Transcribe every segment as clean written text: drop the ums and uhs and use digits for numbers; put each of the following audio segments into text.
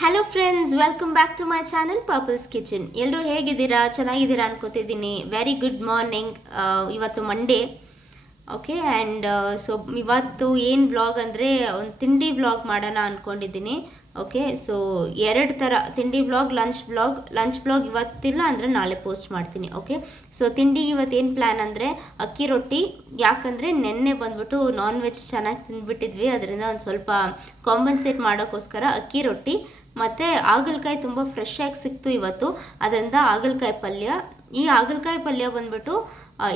Hello friends, welcome back to my channel purples kitchen. ಎಲ್ಲರೂ ಹೇಗಿದ್ದೀರಾ? ಚೆನ್ನಾಗಿದ್ದೀರಾ ಅನ್ಕೋತಿದ್ದೀನಿ. Very good morning. ಇವತ್ತು ಮಂಡೇ. ಓಕೆ, ಆ್ಯಂಡ್ ಸೊ ಇವತ್ತು ಏನು ವ್ಲಾಗ್ ಅಂದರೆ ಒಂದು ತಿಂಡಿ ವ್ಲಾಗ್ ಮಾಡೋಣ ಅಂದ್ಕೊಂಡಿದ್ದೀನಿ. ಓಕೆ, ಸೊ ಎರಡು ಥರ ತಿಂಡಿ ವ್ಲಾಗ್, ಲಂಚ್ ವ್ಲಾಗ್ ಇವತ್ತಿಲ್ಲ ಅಂದರೆ ನಾಳೆ ಪೋಸ್ಟ್ ಮಾಡ್ತೀನಿ. ಓಕೆ, ಸೊ ತಿಂಡಿಗೆ ಇವತ್ತೇನು ಪ್ಲ್ಯಾನ್ ಅಂದರೆ ಅಕ್ಕಿ ರೊಟ್ಟಿ. ಯಾಕಂದರೆ ನೆನ್ನೆ ಬಂದ್ಬಿಟ್ಟು ನಾನ್ ವೆಜ್ ಚೆನ್ನಾಗಿ ತಿಂದ್ಬಿಟ್ಟಿದ್ವಿ, ಅದರಿಂದ ಒಂದು ಸ್ವಲ್ಪ ಕಾಂಪನ್ಸೇಟ್ ಮಾಡೋಕ್ಕೋಸ್ಕರ ಅಕ್ಕಿ ರೊಟ್ಟಿ ಮತ್ತು ಹಾಗಲಕಾಯಿ ತುಂಬ ಫ್ರೆಶ್ ಆಗಿ ಸಿಕ್ತು ಇವತ್ತು, ಅದರಿಂದ ಹಾಗಲಕಾಯಿ ಪಲ್ಯ. ಈ ಹಾಗಲಕಾಯಿ ಪಲ್ಯ ಬಂದ್ಬಿಟ್ಟು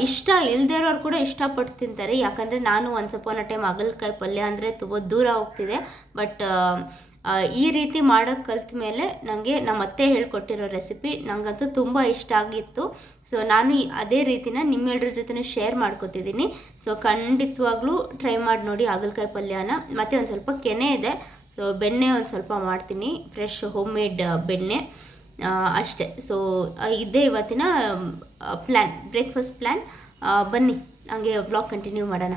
ಇಷ್ಟ ಇಲ್ಲದೇ ಇರೋರು ಕೂಡ ಇಷ್ಟಪಟ್ಟು ತಿಂತಾರೆ. ಯಾಕಂದರೆ ನಾನು ಒಂದು ಸಪೋನ ಟೈಮ್ ಹಾಗಲಕಾಯಿ ಪಲ್ಯ ಅಂದರೆ ತುಂಬ ದೂರ ಹೋಗ್ತಿದೆ. ಬಟ್ ಈ ರೀತಿ ಮಾಡೋಕ್ಕೆ ಕಲ್ತ ಮೇಲೆ ನನಗೆ ನಮ್ಮ ಅತ್ತೆ ಹೇಳ್ಕೊಟ್ಟಿರೋ ರೆಸಿಪಿ ನನಗಂತೂ ತುಂಬ ಇಷ್ಟ ಆಗಿತ್ತು. ಸೊ ನಾನು ಅದೇ ರೀತಿನ ನಿಮ್ಮೆಲ್ಲರ ಜೊತೆ ಶೇರ್ ಮಾಡ್ಕೊತಿದ್ದೀನಿ. ಸೊ ಖಂಡಿತವಾಗ್ಲೂ ಟ್ರೈ ಮಾಡಿ ನೋಡಿ ಹಾಗಲಕಾಯಿ ಪಲ್ಯನ. ಮತ್ತು ಒಂದು ಸ್ವಲ್ಪ ಕೆನೆ ಇದೆ, ಸೊ ಬೆಣ್ಣೆ ಒಂದು ಸ್ವಲ್ಪ ಮಾಡ್ತೀನಿ, ಫ್ರೆಶ್ ಹೋಮ್ ಮೇಡ್ ಬೆಣ್ಣೆ ಅಷ್ಟೇ. ಸೊ ಇದೇ ಇವತ್ತಿನ ಪ್ಲ್ಯಾನ್, ಬ್ರೇಕ್ಫಾಸ್ಟ್ ಪ್ಲ್ಯಾನ್. ಬನ್ನಿ ಹಂಗೆ ವ್ಲಾಗ್ ಕಂಟಿನ್ಯೂ ಮಾಡೋಣ.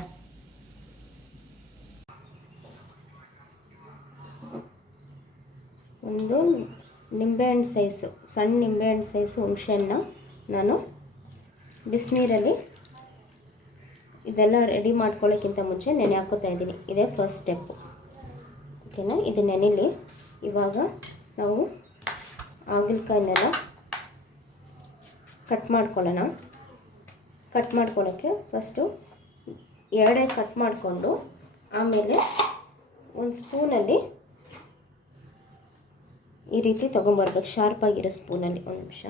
ಒಂದು ನಿಂಬೆಹಣ್ಣು ಸೈಜು, ಸಣ್ಣ ನಿಂಬೆಹಣ್ಣು ಸೈಜು ಹುಣಸೆಹಣ್ಣು ನಾನು ಬಿಸಿನೀರಲ್ಲಿ ಇದೆಲ್ಲ ರೆಡಿ ಮಾಡ್ಕೊಳ್ಳೋಕ್ಕಿಂತ ಮುಂಚೆ ನೆನೆ ಹಾಕೋತಾ ಇದ್ದೀನಿ. ಇದೇ ಫಸ್ಟ್ ಸ್ಟೆಪ್ಪು. ಓಕೆನಾ, ಇದು ನೆನೆಲಿ. ಇವಾಗ ನಾವು ಹಾಗಲಕಾಯಿನೆಲ್ಲ ಕಟ್ ಮಾಡ್ಕೊಳ್ಳೋಣ. ಕಟ್ ಮಾಡ್ಕೊಳ್ಳೋಕ್ಕೆ ಫಸ್ಟು ಎರಡೇ ಕಟ್ ಮಾಡಿಕೊಂಡು ಆಮೇಲೆ ಒಂದು ಸ್ಪೂನಲ್ಲಿ ಈ ರೀತಿ ತೊಗೊಂಬರ್ಬೇಕು, ಶಾರ್ಪಾಗಿರೋ ಸ್ಪೂನಲ್ಲಿ. ಒಂದು ನಿಮಿಷ.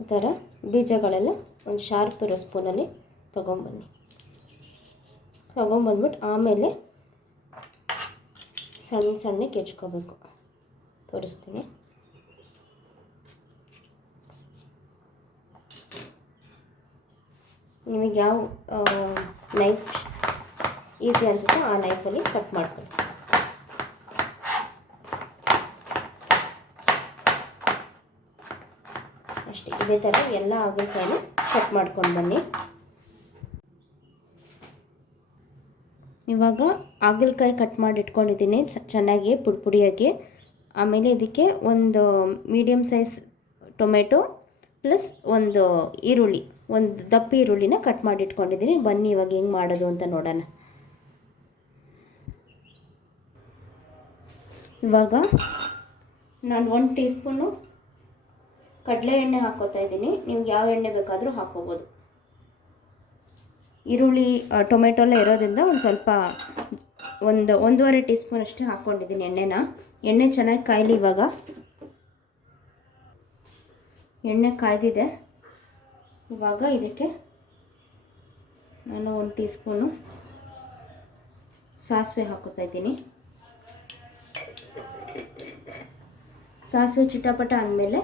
ಈ ಥರ ಬೀಜಗಳೆಲ್ಲ ಒಂದು ಶಾರ್ಪ್ ಇರೋ ಸ್ಪೂನಲ್ಲಿ ತೊಗೊಂಬಂದ್ಬಿಟ್ಟು ಆಮೇಲೆ ಸಣ್ಣ ಸಣ್ಣಕ್ಕೆ ಹೆಚ್ಕೋಬೇಕು. ತೋರಿಸ್ತೀನಿ. ನಿಮಗೆ ಯಾವ ನೈಫ್ ಈಸಿ ಅನಿಸುತ್ತೋ ಆ ನೈಫಲ್ಲಿ ಕಟ್ ಮಾಡ್ಕೊಳ್ಳಿ. ಅಷ್ಟೇ, ಇದೇ ಥರ ಎಲ್ಲ ಹಾಗಲಕಾಯಿನ ಕಟ್ ಮಾಡ್ಕೊಂಡು ಬನ್ನಿ. ಇವಾಗ ಹಾಗಲಕಾಯಿ ಕಟ್ ಮಾಡಿ ಇಟ್ಕೊಂಡಿದ್ದೀನಿ ಚೆನ್ನಾಗಿ ಪುಡಿಯಾಗಿ. ಆಮೇಲೆ ಇದಕ್ಕೆ ಒಂದು ಮೀಡಿಯಮ್ ಸೈಜ್ ಟೊಮೆಟೊ ಪ್ಲಸ್ ಒಂದು ಈರುಳ್ಳಿ, ಒಂದು ದಪ್ಪ ಈರುಳ್ಳಿನ ಕಟ್ ಮಾಡಿ ಇಟ್ಕೊಂಡಿದ್ದೀನಿ. ಬನ್ನಿ ಇವಾಗ ಹೆಂಗೆ ಮಾಡೋದು ಅಂತ ನೋಡೋಣ. ಇವಾಗ ನಾನು 1 ಟೀ ಸ್ಪೂನು ಕಡಲೆ ಎಣ್ಣೆ ಹಾಕ್ಕೋತಾ ಇದ್ದೀನಿ. ನಿಮ್ಗೆ ಯಾವ ಎಣ್ಣೆ ಬೇಕಾದರೂ ಹಾಕ್ಕೋಬೋದು. ಈರುಳ್ಳಿ ಟೊಮೆಟೊ ಎಲ್ಲ ಇರೋದ್ರಿಂದ ಒಂದು ಸ್ವಲ್ಪ ಒಂದೂವರೆ ಟೀ ಸ್ಪೂನ್ ಅಷ್ಟೇ ಹಾಕ್ಕೊಂಡಿದ್ದೀನಿ ಎಣ್ಣೆನ. ಎಣ್ಣೆ ಚೆನ್ನಾಗಿ ಕಾಯಲಿ. ಇವಾಗ ಎಣ್ಣೆ ಕಾಯ್ದಿದೆ. ಇವಾಗ ಇದಕ್ಕೆ ನಾನು 1 ಟೀ ಸ್ಪೂನು ಸಾಸಿವೆ ಹಾಕೋತಾ ಇದ್ದೀನಿ. ಸಾಸಿವೆ ಚಿಟಪಟ ಅಂದಮೇಲೆ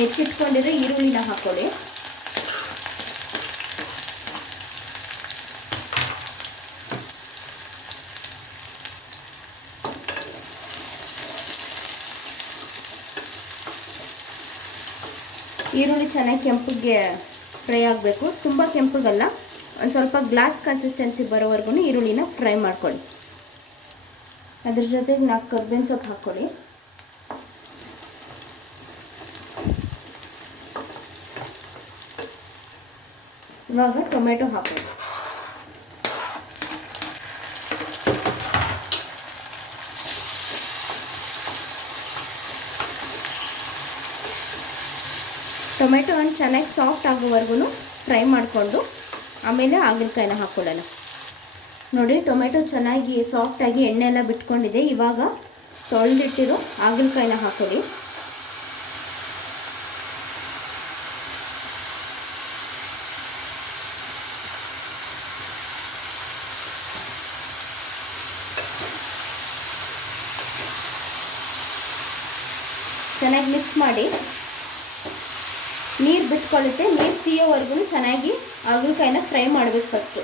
ಹೆಚ್ಚಿಟ್ಕೊಂಡಿರೋ ಈರುಳ್ಳಿನ ಹಾಕ್ಕೊಳ್ಳಿ. ಈರುಳ್ಳಿ ಚೆನ್ನಾಗಿ ಕೆಂಪಗೆ ಫ್ರೈ ಆಗಬೇಕು, ತುಂಬ ಕೆಂಪಗಲ್ಲ, ಒಂದು ಸ್ವಲ್ಪ ಗ್ಲಾಸ್ ಕನ್ಸಿಸ್ಟೆನ್ಸಿ ಬರೋವರೆಗೂ ಈರುಳ್ಳಿನ ಫ್ರೈ ಮಾಡ್ಕೊಳ್ಳಿ. ಅದ್ರ ಜೊತೆಗೆ 4 ಕರ್ಬೇವಿನ ಸೊಪ್ಪು ಹಾಕ್ಕೊಳ್ಳಿ. ಇವಾಗ ಟೊಮೆಟೊ ಹಾಕೋದು. ಟೊಮೆಟೊ ಒಂದು ಚೆನ್ನಾಗಿ ಸಾಫ್ಟ್ ಆಗೋವರೆಗೂ ಫ್ರೈ ಮಾಡಿಕೊಂಡು ಆಮೇಲೆ ಹಾಗಲಕಾಯಿನ ಹಾಕ್ಕೊಳ್ಳೋಣ. ನೋಡಿ, ಟೊಮೆಟೊ ಚೆನ್ನಾಗಿ ಸಾಫ್ಟಾಗಿ ಎಣ್ಣೆ ಎಲ್ಲ ಬಿಟ್ಕೊಂಡಿದೆ. ಇವಾಗ ತೊಳೆದಿಟ್ಟಿರೋ ಹಾಗಲಕಾಯಿನ ಹಾಕೊಳ್ಳಿ. ಚೆನ್ನಾಗಿ ಮಿಕ್ಸ್ ಮಾಡಿ. ನೀರು ಬಿಟ್ಕೊಳ್ಳುತ್ತೆ, ನೀರು ಸಿಯೋವರೆಗೂ ಚೆನ್ನಾಗಿ ಹಾಗಲಕಾಯಿನ ಫ್ರೈ ಮಾಡಬೇಕು ಫಸ್ಟು.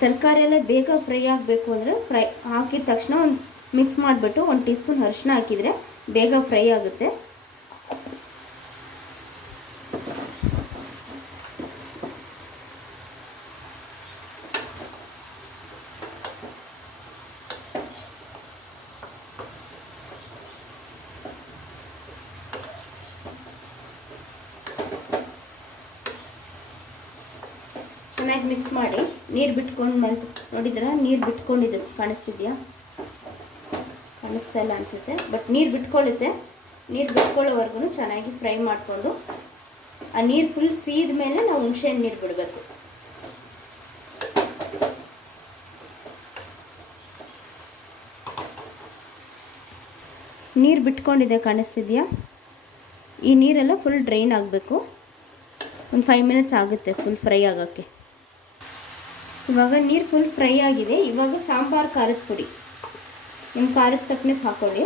ತರಕಾರಿ ಎಲ್ಲ ಬೇಗ ಫ್ರೈ ಆಗಬೇಕು ಅಂದರೆ ಫ್ರೈ ಹಾಕಿದ ತಕ್ಷಣ ಒಂದು ಮಿಕ್ಸ್ ಮಾಡಿಬಿಟ್ಟು 1 ಟೀ ಸ್ಪೂನ್ ಅರಿಶಿನ ಹಾಕಿದರೆ ಬೇಗ ಫ್ರೈ ಆಗುತ್ತೆ. ಚೆನ್ನಾಗಿ ಮಿಕ್ಸ್ ಮಾಡಿ ನೀರು ಬಿಟ್ಕೊಂಡು ಮೇಲೆ ನೋಡಿದ್ರೆ ನೀರು ಬಿಟ್ಕೊಂಡಿದ್ದು ಕಾಣಿಸ್ತಿದ್ಯಾ? ಕಾಣಿಸ್ತಾ ಇಲ್ಲ ಅನಿಸುತ್ತೆ, ಬಟ್ ನೀರು ಬಿಟ್ಕೊಳ್ಳುತ್ತೆ. ನೀರು ಬಿಟ್ಕೊಳ್ಳೋವರೆಗೂ ಚೆನ್ನಾಗಿ ಫ್ರೈ ಮಾಡಿಕೊಂಡು ಆ ನೀರು ಫುಲ್ ಸೀದ ಮೇಲೆ ನಾವು ಹುಣಸೆಹಣ್ಣು ನೀರು ಬಿಡಬೇಕು. ನೀರು ಬಿಟ್ಕೊಂಡಿದೆ ಕಾಣಿಸ್ತಿದ್ಯಾ? ಈ ನೀರೆಲ್ಲ ಫುಲ್ ಡ್ರೈನ್ ಆಗಬೇಕು. ಒಂದು 5 ಮಿನಿಟ್ಸ್ ಆಗುತ್ತೆ ಫುಲ್ ಫ್ರೈ ಆಗೋಕ್ಕೆ. ಇವಾಗ ನೀರು ಫುಲ್ ಫ್ರೈ ಆಗಿದೆ. ಇವಾಗ ಸಾಂಬಾರು ಖಾರದ ಪುಡಿ ನಿಮ್ಮ ಖಾರದ ತಕ್ಕನಕ್ಕೆ ಹಾಕ್ಕೊಳ್ಳಿ.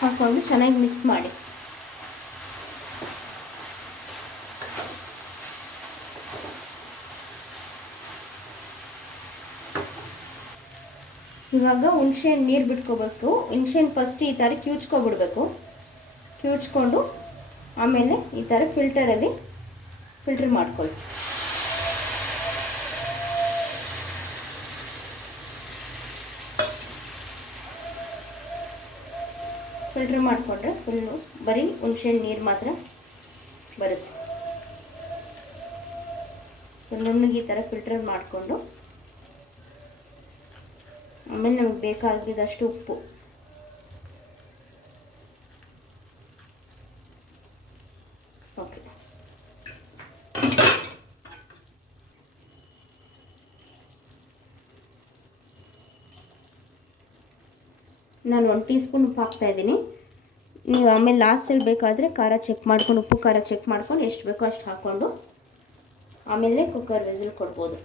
ಹಾಕ್ಕೊಂಡು ಚೆನ್ನಾಗಿ ಮಿಕ್ಸ್ ಮಾಡಿ. ಇವಾಗ ಹುಣಸೆಹಣ್ಣು ನೀರು ಬಿಟ್ಕೋಬೇಕು. ಹುಣಸೆಹಣ್ಣು ಫಸ್ಟ್ ಈ ಥರ ಕಿವುಚ್ಕೊಬಿಡ್ಬೇಕು. ಕಿವುಚ್ಕೊಂಡು ಆಮೇಲೆ ಈ ಥರ ಫಿಲ್ಟರಲ್ಲಿ ಫಿಲ್ಟರ್ ಮಾಡ್ಕೊಳ್ಳಿ. ಫಿಲ್ಟರ್ ಮಾಡಿಕೊಂಡ್ರೆ ಫುಲ್ಲು ಬರೀ ಹುಣಸೆಹಣ್ಣು ನೀರು ಮಾತ್ರ ಬರುತ್ತೆ. ಸೊ ನುಣ್ಣಗೆ ಈ ಥರ ಫಿಲ್ಟರ್ ಮಾಡಿಕೊಂಡು ಆಮೇಲೆ ನಮಗೆ ಬೇಕಾಗಿದ್ದಷ್ಟು ಉಪ್ಪು. ಓಕೆ, ನಾನು 1 ಟೀ ಸ್ಪೂನ್ ಉಪ್ಪು ಹಾಕ್ತಾಯಿದ್ದೀನಿ. ನೀವು ಆಮೇಲೆ ಲಾಸ್ಟಲ್ಲಿ ಬೇಕಾದರೆ ಖಾರ ಚೆಕ್ ಮಾಡ್ಕೊಂಡು ಉಪ್ಪು ಖಾರ ಚೆಕ್ ಮಾಡ್ಕೊಂಡು ಎಷ್ಟು ಬೇಕೋ ಅಷ್ಟು ಹಾಕ್ಕೊಂಡು ಆಮೇಲೆ ಕುಕ್ಕರ್ ವಿಸಿಲ್ ಕೊಡ್ಬೋದು.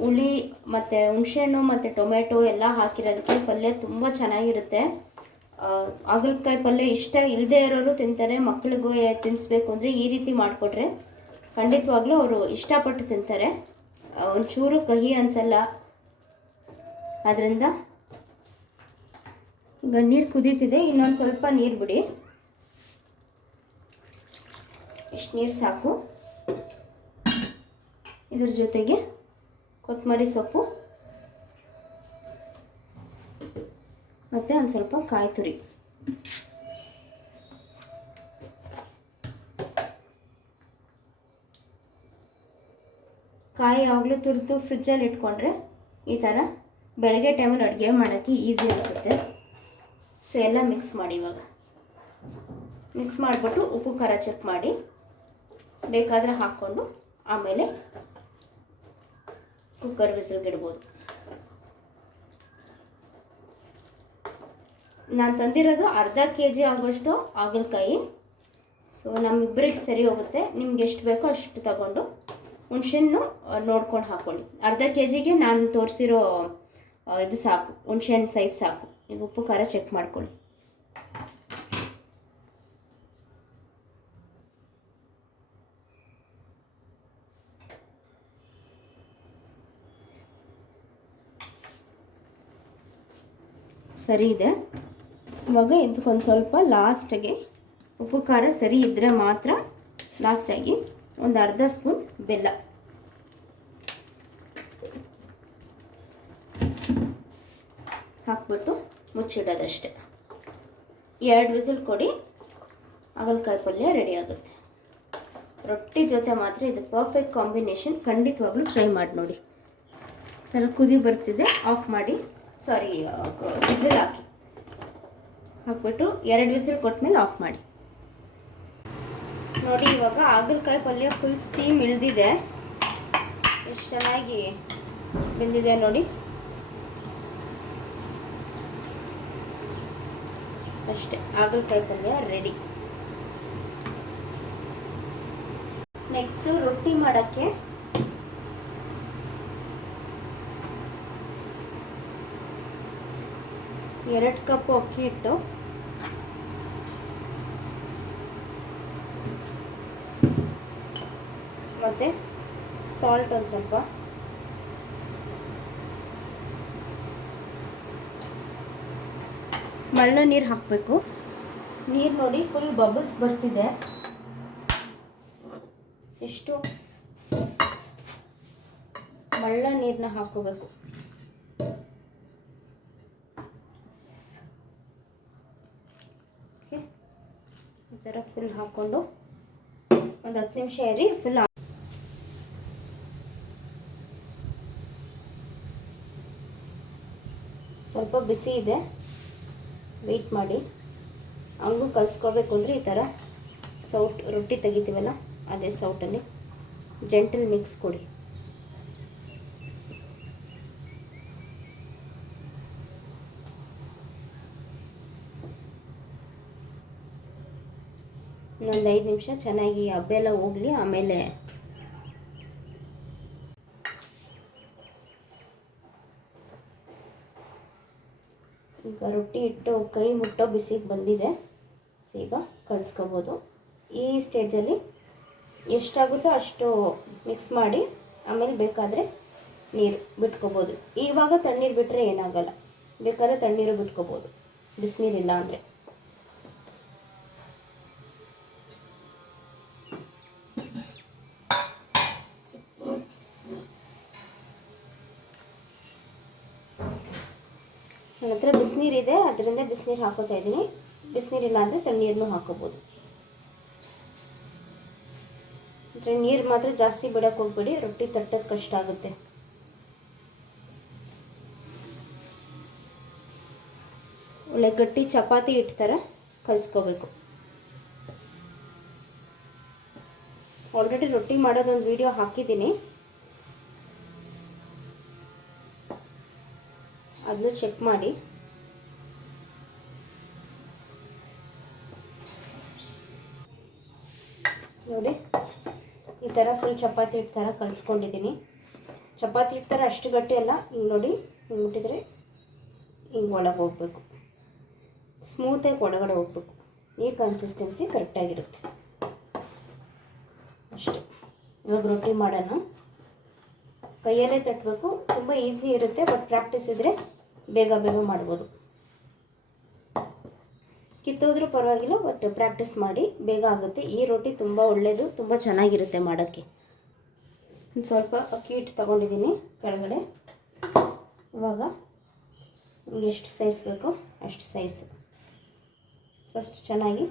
ಹುಳಿ ಮತ್ತು ಹುಣಸೆಹಣ್ಣು ಮತ್ತು ಟೊಮೆಟೊ ಎಲ್ಲ ಹಾಕಿರೋದಕ್ಕೆ ಪಲ್ಯ ತುಂಬ ಚೆನ್ನಾಗಿರುತ್ತೆ. ಹಾಗಲಕಾಯಿ ಪಲ್ಯ ಇಷ್ಟ ಇಲ್ಲದೆ ಇರೋರು ತಿಂತಾರೆ. ಮಕ್ಕಳಿಗೂ ತಿನ್ನಿಸ್ಬೇಕು ಅಂದರೆ ಈ ರೀತಿ ಮಾಡಿಕೊಟ್ರೆ ಖಂಡಿತವಾಗ್ಲೂ ಅವರು ಇಷ್ಟಪಟ್ಟು ತಿಂತಾರೆ. ಒಂಚೂರು ಕಹಿ ಅನಿಸಲ್ಲ. ಆದ್ದರಿಂದ ಈಗ ನೀರು ಕುದೀತಿದೆ, ಇನ್ನೊಂದು ಸ್ವಲ್ಪ ನೀರು ಬಿಡಿ. ಇಷ್ಟು ನೀರು ಸಾಕು. ಇದ್ರ ಜೊತೆಗೆ ಕೊತ್ತಂಬರಿ ಸೊಪ್ಪು ಮತ್ತು ಒಂದು ಸ್ವಲ್ಪ ಕಾಯಿ ತುರಿ. ಕಾಯಿ ಯಾವಾಗಲೂ ತುರಿದು ಫ್ರಿಜ್ಜಲ್ಲಿ ಇಟ್ಕೊಂಡ್ರೆ ಈ ಥರ ಬೆಳಗ್ಗೆ ಟೈಮಲ್ಲಿ ಅಡುಗೆ ಮಾಡೋಕ್ಕೆ ಈಸಿ ಅನಿಸುತ್ತೆ. ಸೊ ಎಲ್ಲ ಮಿಕ್ಸ್ ಮಾಡಿ. ಇವಾಗ ಮಿಕ್ಸ್ ಮಾಡಿಬಿಟ್ಟು ಉಪ್ಪು ಖಾರ ಚೆಕ್ ಮಾಡಿ ಬೇಕಾದರೆ ಹಾಕ್ಕೊಂಡು ಆಮೇಲೆ ಕುಕ್ಕರ್ ವಿಸಿಲ್ಗೆ ಇಡ್ಬೋದು. ನಾನು ತಂದಿರೋದು ಅರ್ಧ kg ಆಗೋಷ್ಟು ಹಾಗಲಕಾಯಿ. ಸೊ ನಮ್ಮಿಬ್ಬರಿಗೆ ಸರಿ ಹೋಗುತ್ತೆ. ನಿಮ್ಗೆ ಎಷ್ಟು ಬೇಕೋ ಅಷ್ಟು ತಗೊಂಡು ಹುಣಸೆಹಣ್ಣು ನೋಡ್ಕೊಂಡು ಹಾಕ್ಕೊಳ್ಳಿ. ಅರ್ಧ kgಗೆ ನಾನು ತೋರಿಸಿರೋ ಇದು ಸಾಕು, ಹುಣಸೆಹಣ್ಣು ಸೈಜ್ ಸಾಕು. ಈಗ ಉಪ್ಪು ಖಾರ ಚೆಕ್ ಮಾಡ್ಕೊಳ್ಳಿ. ಸರಿ ಇದೆ. ಇವಾಗ ಇದಕ್ಕೊಂದು ಸ್ವಲ್ಪ ಲಾಸ್ಟಿಗೆ ಉಪ್ಪು ಖಾರ ಸರಿ ಇದ್ದರೆ ಮಾತ್ರ ಲಾಸ್ಟಾಗಿ ಒಂದು ಅರ್ಧ ಸ್ಪೂನ್ ಬೆಲ್ಲ ಹಾಕ್ಬಿಟ್ಟು ಮುಚ್ಚಿಡೋದಷ್ಟೆ. 2 ವಿಸಿಲ್ ಕೊಡಿ, ಹಾಗಲಕಾಯಿ ಪಲ್ಯ ರೆಡಿ ಆಗುತ್ತೆ. ರೊಟ್ಟಿ ಜೊತೆ ಮಾತ್ರ ಇದು ಪರ್ಫೆಕ್ಟ್ ಕಾಂಬಿನೇಷನ್. ಖಂಡಿತವಾಗ್ಲೂ ಟ್ರೈ ಮಾಡಿ ನೋಡಿ. ಥರ ಕುದಿ ಬರ್ತಿದೆ, ಆಫ್ ಮಾಡಿ. ಸಾರಿ, ವಿಸಿಲ್ ಹಾಕ್ಬಿಟ್ಟು 2 ವಿಸಿಲ್ ಕೊಟ್ಮೇಲೆ ಆಫ್ ಮಾಡಿ. ನೋಡಿ ಇವಾಗ ಹಾಗಲಕಾಯಿ ಪಲ್ಯ ಫುಲ್ ಸ್ಟೀಮ್ ಇಳಿದಿದೆ. ಎಷ್ಟು ಚೆನ್ನಾಗಿ ಬೆಂದಿದೆ ನೋಡಿ. ಅಷ್ಟೇ, ಹಾಗಲಕಾಯಿ ಪಲ್ಯ ರೆಡಿ. ನೆಕ್ಸ್ಟು ರೊಟ್ಟಿ ಮಾಡೋಕ್ಕೆ ಎರಡು ಕಪ್ ಅಕ್ಕಿ ಹಿಟ್ಟು, ಮತ್ತು ಸಾಲ್ಟ್ ಒಂದು ಸ್ವಲ್ಪ, ಮರಳ ನೀರು ಹಾಕಬೇಕು. ನೀರು ನೋಡಿ ಫುಲ್ ಬಬಲ್ಸ್ ಬರ್ತಿದೆ. ಇಷ್ಟು ಮರಳ ನೀರನ್ನ ಹಾಕೋಬೇಕು. ಓಕೆ, ಈ ಥರ ಫುಲ್ ಹಾಕ್ಕೊಂಡು ಒಂದು 10 ನಿಮಿಷ ಇರಿ. ಫುಲ್ ಸ್ವಲ್ಪ ಬಿಸಿ ಇದೆ, ವೆಯ್ಟ್ ಮಾಡಿ. ಹಂಗೂ ಕಲಿಸ್ಕೋಬೇಕು ಅಂದರೆ ಈ ಥರ ಸೌಟ್ ರೊಟ್ಟಿ ತೆಗಿತೀವಲ್ಲ ಅದೇ ಸೌಟಲ್ಲಿ ಜೆಂಟಲ್ ಮಿಕ್ಸ್ ಕೊಡಿ. ಇನ್ನೊಂದು 5 ನಿಮಿಷ ಚೆನ್ನಾಗಿ ಹಬ್ಬೆಲ್ಲ ಹೋಗಲಿ. ಆಮೇಲೆ ಈಗ ರೊಟ್ಟಿ ಇಟ್ಟು ಕೈ ಮುಟ್ಟೋ ಬಿಸಿಗೆ ಬಂದಿದೆ. ಸೊ ಈಗ ಕಲಿಸ್ಕೋಬೋದು. ಈ ಸ್ಟೇಜಲ್ಲಿ ಎಷ್ಟಾಗುತ್ತೋ ಅಷ್ಟು ಮಿಕ್ಸ್ ಮಾಡಿ ಆಮೇಲೆ ಬೇಕಾದರೆ ನೀರು ಬಿಟ್ಕೋಬೋದು. ಇವಾಗ ತಣ್ಣೀರು ಬಿಟ್ಟರೆ ಏನಾಗಲ್ಲ, ಬೇಕಾದರೆ ತಣ್ಣೀರು ಬಿಟ್ಕೋಬೋದು, ಬಿಸಿನೀರಿಲ್ಲ ಅಂದರೆ. ನನ್ನ ಹತ್ರ ಬಿಸಿನೀರಿದೆ, ಅದರಿಂದ ಬಿಸಿನೀರು ಹಾಕೋತಾ ಇದ್ದೀನಿ. ಬಿಸಿನೀರಿಲ್ಲ ಅಂದರೆ ತಣ್ಣೀರನ್ನು ಹಾಕೋಬೋದು. ಅಂದರೆ ನೀರು ಮಾತ್ರ ಜಾಸ್ತಿ ಬಿಡೋಕೆ ಹೋಗ್ಬೇಡಿ, ರೊಟ್ಟಿ ತಟ್ಟೋದು ಕಷ್ಟ ಆಗುತ್ತೆ. ಒಳ್ಳೆ ಗಟ್ಟಿ ಚಪಾತಿ ಹಿಟ್ಟು ಥರ ಕಲಿಸ್ಕೋಬೇಕು. ಆಲ್ರೆಡಿ ರೊಟ್ಟಿ ಮಾಡೋದೊಂದು ವಿಡಿಯೋ ಹಾಕಿದ್ದೀನಿ, ಅದನ್ನು ಚೆಕ್ ಮಾಡಿ. ನೋಡಿ, ಈ ಥರ ಫುಲ್ ಚಪಾತಿ ಹಿಟ್ಟು ಥರ ಕಲಿಸ್ಕೊಂಡಿದ್ದೀನಿ. ಚಪಾತಿ ಹಿಟ್ಟು ಥರ ಅಷ್ಟು ಗಟ್ಟಿ ಅಲ್ಲ, ಹಿಂಗೆ ನೋಡಿ, ಹಿಂಗೆ ಮುಟ್ಟಿದ್ರೆ ಹಿಂಗೆ ಒಳಗೆ ಹೋಗ್ಬೇಕು, ಸ್ಮೂತಾಗಿ ಒಳಗಡೆ ಹೋಗ್ಬೇಕು. ಈ ಕನ್ಸಿಸ್ಟೆನ್ಸಿ ಕರೆಕ್ಟಾಗಿರುತ್ತೆ ಅಷ್ಟು. ಇವಾಗ ರೊಟ್ಟಿ ಮಾಡೋಣ. ಕೈಯಲ್ಲೇ ತಟ್ಟಬೇಕು, ತುಂಬ ಈಸಿ ಇರುತ್ತೆ. ಬಟ್ ಪ್ರಾಕ್ಟೀಸ್ ಇದ್ದರೆ ಬೇಗ ಬೇಗ ಮಾಡ್ಬೋದು. ಕಿತ್ತೋದ್ರೂ ಪರವಾಗಿಲ್ಲ, ಬಟ್ ಪ್ರಾಕ್ಟೀಸ್ ಮಾಡಿ, ಬೇಗ ಆಗುತ್ತೆ. ಈ ರೊಟ್ಟಿ ತುಂಬ ಒಳ್ಳೆಯದು, ತುಂಬ ಚೆನ್ನಾಗಿರುತ್ತೆ ಮಾಡೋಕ್ಕೆ. ಒಂದು ಸ್ವಲ್ಪ ಅಕ್ಕಿ ಹಿಟ್ಟು ತೊಗೊಂಡಿದ್ದೀನಿ ಕೆಳಗಡೆ. ಇವಾಗ ಎಷ್ಟು ಸೈಜ್ ಬೇಕೋ ಅಷ್ಟು ಸೈಜು ಫಸ್ಟ್ ಚೆನ್ನಾಗಿ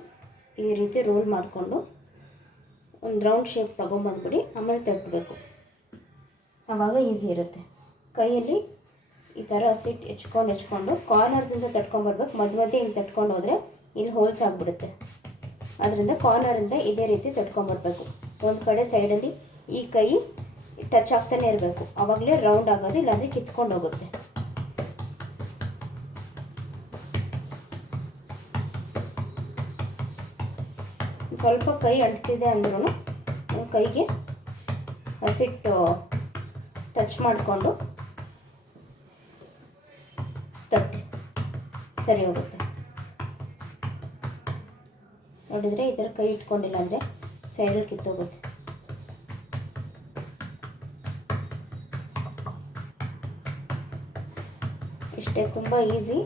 ಈ ರೀತಿ ರೋಲ್ ಮಾಡಿಕೊಂಡು ಒಂದು ರೌಂಡ್ ಶೇಪ್ ತೊಗೊಂಬಂದ್ಬಿಡಿ. ಆಮೇಲೆ ತಟ್ಟಬೇಕು, ಆವಾಗ ಈಸಿ ಇರುತ್ತೆ. ಕೈಯಲ್ಲಿ ಈ ಥರ ಹಸಿಟ್ಟು ಹೆಚ್ಕೊಂಡು ಕಾರ್ನರ್ಸಿಂದ ತಟ್ಕೊಂಬರ್ಬೇಕು. ಮಧ್ಯ ಮಧ್ಯೆ ಹಿಂಗೆ ತಟ್ಕೊಂಡು ಹೋದರೆ ಇಲ್ಲಿ ಹೋಲ್ಸ್ ಆಗಿಬಿಡುತ್ತೆ. ಅದರಿಂದ ಕಾರ್ನರಿಂದ ಇದೇ ರೀತಿ ತಟ್ಕೊಂಬರ್ಬೇಕು. ಒಂದು ಕಡೆ ಸೈಡಲ್ಲಿ ಈ ಕೈ ಟಚ್ ಆಗ್ತಾನೆ ಇರಬೇಕು, ಆವಾಗಲೇ ರೌಂಡ್ ಆಗೋದು, ಇಲ್ಲಾಂದರೆ ಕಿತ್ಕೊಂಡು ಹೋಗುತ್ತೆ. ಸ್ವಲ್ಪ ಕೈ ಅಂಟ್ತಿದೆ ಅಂದ್ರೂ ಕೈಗೆ ಹಸಿಟ್ಟು ಟಚ್ ಮಾಡಿಕೊಂಡು ತಟ್ಟೆ ಸರಿ ಹೋಗುತ್ತೆ. ನೋಡಿದರೆ ಈ ಥರ ಕೈ ಇಟ್ಕೊಂಡಿಲ್ಲ ಅಂದರೆ ಸೈಡಲ್ಲಿ ಕಿತ್ತೋಗುತ್ತೆ. ಇಷ್ಟೇ, ತುಂಬ ಈಸಿ.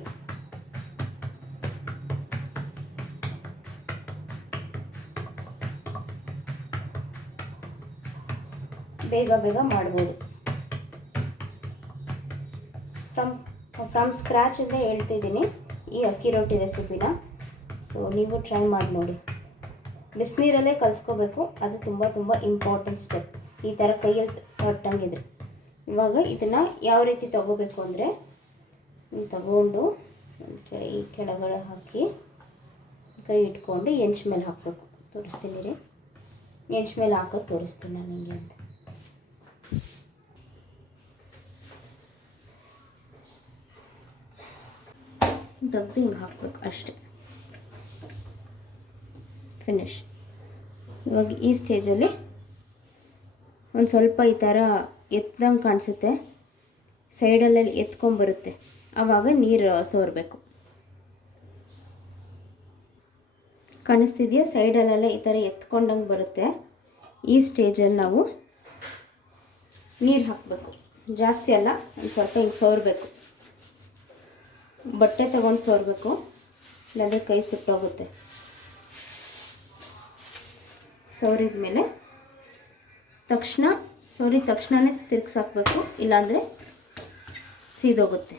ಬೇಗ ಬೇಗ ಮಾಡ್ಬೋದು. ಫ್ರಮ್ ಸ್ಕ್ರ್ಯಾಚಿಂದ ಹೇಳ್ತಿದ್ದೀನಿ ಈ ಅಕ್ಕಿ ರೊಟ್ಟಿ ರೆಸಿಪಿನ. ಸೊ ನೀವು ಟ್ರೈ ಮಾಡಿ ನೋಡಿ. ಬಿಸಿನೀರಲ್ಲೇ ಕಲಿಸ್ಕೋಬೇಕು, ಅದು ತುಂಬ ತುಂಬ ಇಂಪಾರ್ಟೆಂಟ್ ಸ್ಟೆಪ್. ಈ ಥರ ಕೈಯಲ್ಲಿ ತಟ್ಟಂಗಿದ್ರೆ. ಇವಾಗ ಇದನ್ನು ಯಾವ ರೀತಿ ತಗೋಬೇಕು ಅಂದರೆ, ತಗೊಂಡು ಕೈ ಕೆಳಗಡೆ ಹಾಕಿ ಕೈ ಇಟ್ಕೊಂಡು ಹೆಂಚು ಮೇಲೆ ಹಾಕಬೇಕು. ತೋರಿಸ್ತೀನಿ ರೀ, ಹೆಂಚು ಮೇಲೆ ಹಾಕೋದು ತೋರಿಸ್ತೀನಿ ನಾನು ಹಿಂಗೆ ಅಂತ. ತೆಗ್ದು ಹಿಂಗೆ ಹಾಕಬೇಕು ಅಷ್ಟೇ, ಫಿನಿಶ್. ಇವಾಗ ಈ ಸ್ಟೇಜಲ್ಲಿ ಒಂದು ಸ್ವಲ್ಪ ಈ ಥರ ಎತ್ತಂಗೆ ಕಾಣಿಸುತ್ತೆ, ಸೈಡಲ್ಲೆಲ್ಲ ಎತ್ಕೊಂಬರುತ್ತೆ. ಆವಾಗ ನೀರು ಸೋರಬೇಕು. ಕಾಣಿಸ್ತಿದೆಯಾ? ಸೈಡಲ್ಲೆಲ್ಲ ಈ ಥರ ಎತ್ಕೊಂಡಂಗೆ ಬರುತ್ತೆ. ಈ ಸ್ಟೇಜಲ್ಲಿ ನಾವು ನೀರು ಹಾಕಬೇಕು. ಜಾಸ್ತಿ ಅಲ್ಲ, ಒಂದು ಸ್ವಲ್ಪ ಹಿಂಗೆ ಸೋರಬೇಕು. ಬಟ್ಟೆ ತಗೊಂಡು ಸೋರಬೇಕು, ಇಲ್ಲಾಂದರೆ ಕೈ ಸುಟ್ಟೋಗುತ್ತೆ. ಸೋರಿದ ಮೇಲೆ ಸೋರಿದ ತಕ್ಷಣವೇ ತಿರುಗಿಸಾಕಬೇಕು, ಇಲ್ಲಾಂದರೆ ಸೀದೋಗುತ್ತೆ.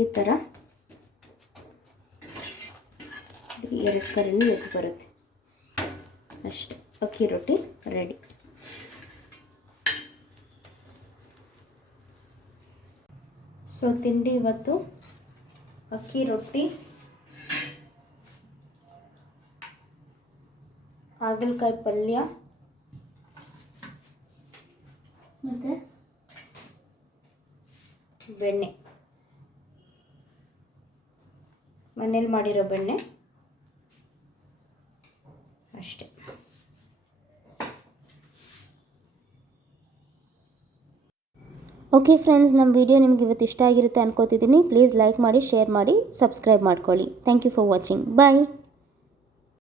ಈ ಥರ 2 ಕರೆನೂ ಎದ್ದು ಬರುತ್ತೆ. ಅಷ್ಟೆ, ಅಕ್ಕಿ ರೊಟ್ಟಿ ರೆಡಿ. ಸೊ ತಿಂಡಿ ಇವತ್ತು ಅಕ್ಕಿ ರೊಟ್ಟಿ, ಹಾಗಲಕಾಯಿ ಪಲ್ಯ ಮತ್ತು ಬೆಣ್ಣೆ. ಮನೇಲಿ ಮಾಡಿರೋ ಬೆಣ್ಣೆ ಅಷ್ಟೆ. ಓಕೆ ಫ್ರೆಂಡ್ಸ್, ನಮ್ಮ ವಿಡಿಯೋ ನಿಮ್ಗೆ ಇವತ್ತು ಇಷ್ಟ ಆಗಿರುತ್ತೆ ಅನ್ಕೋತಿದ್ದೀನಿ. ಪ್ಲೀಸ್ ಲೈಕ್ ಮಾಡಿ, ಶೇರ್ ಮಾಡಿ, ಸಬ್ಸ್ಕ್ರೈಬ್ ಮಾಡ್ಕೊಳ್ಳಿ. Thank you for watching. Bye.